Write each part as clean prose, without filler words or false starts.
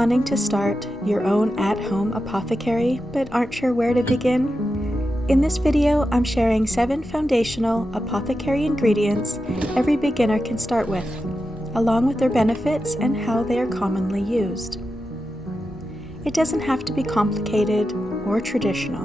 wanting to start your own at-home apothecary but aren't sure where to begin? In this video, I'm sharing 7 foundational apothecary ingredients every beginner can start with, along with their benefits and how they are commonly used. It doesn't have to be complicated or traditional.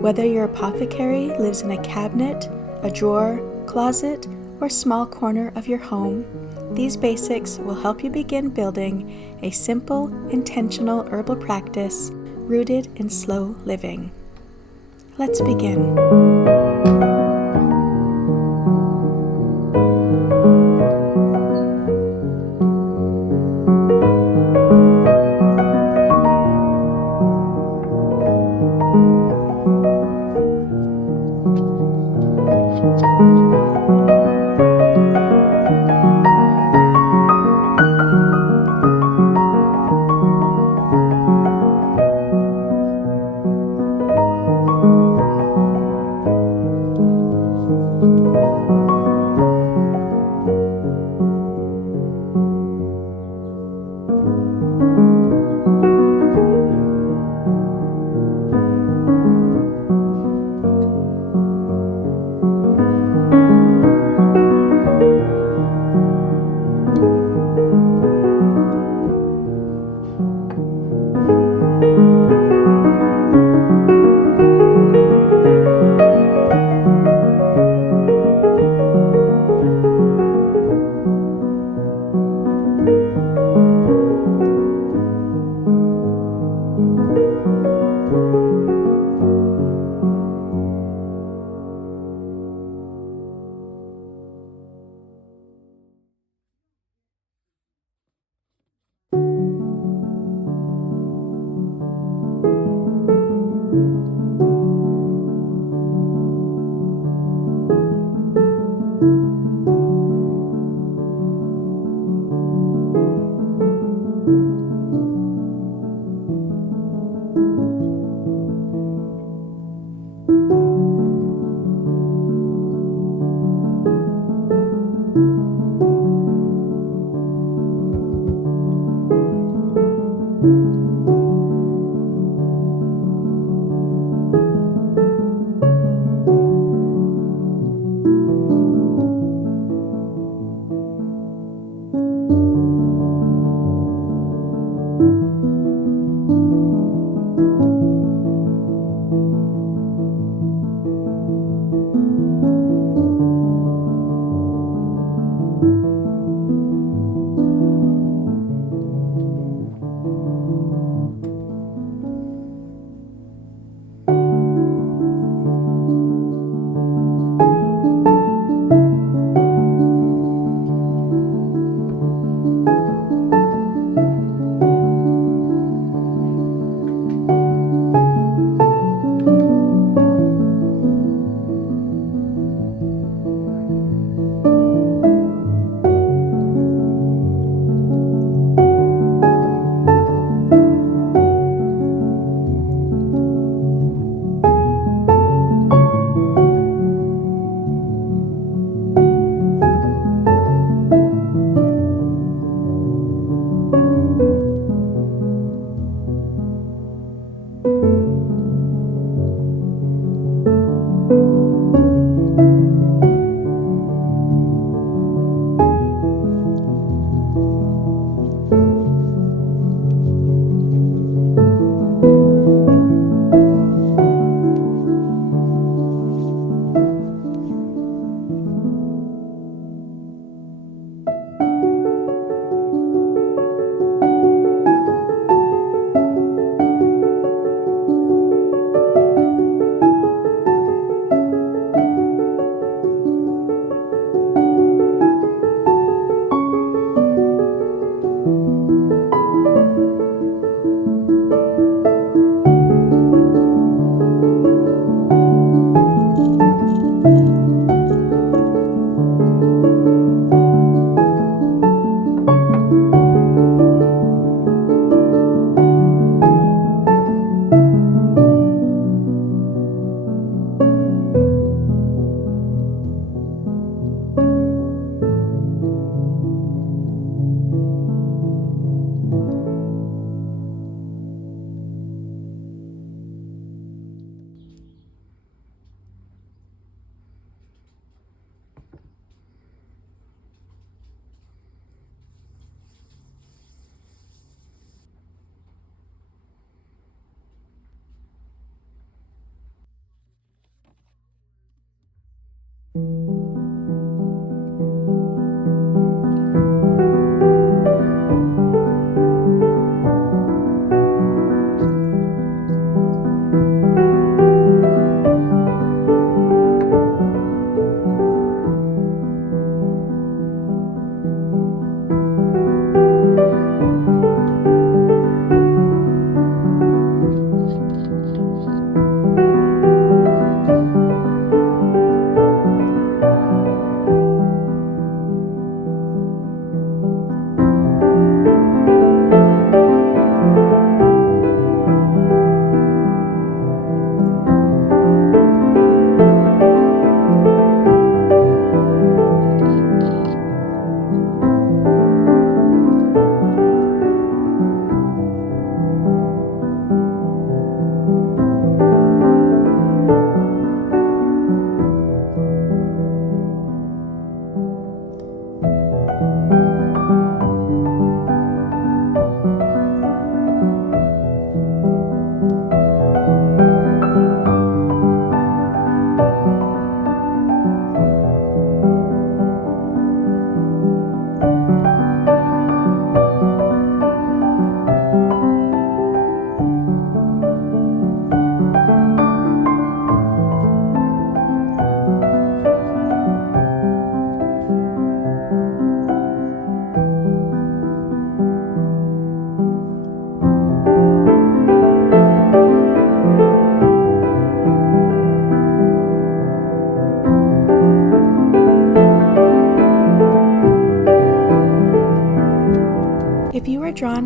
Whether your apothecary lives in a cabinet, a drawer, closet, or small corner of your home, these basics will help you begin building a simple, intentional herbal practice rooted in slow living. Let's begin.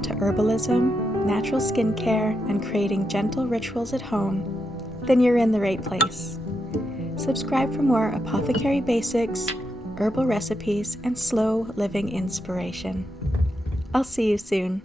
to herbalism, natural skincare, and creating gentle rituals at home, then you're in the right place. Subscribe for more apothecary basics, herbal recipes, and slow living inspiration. I'll see you soon.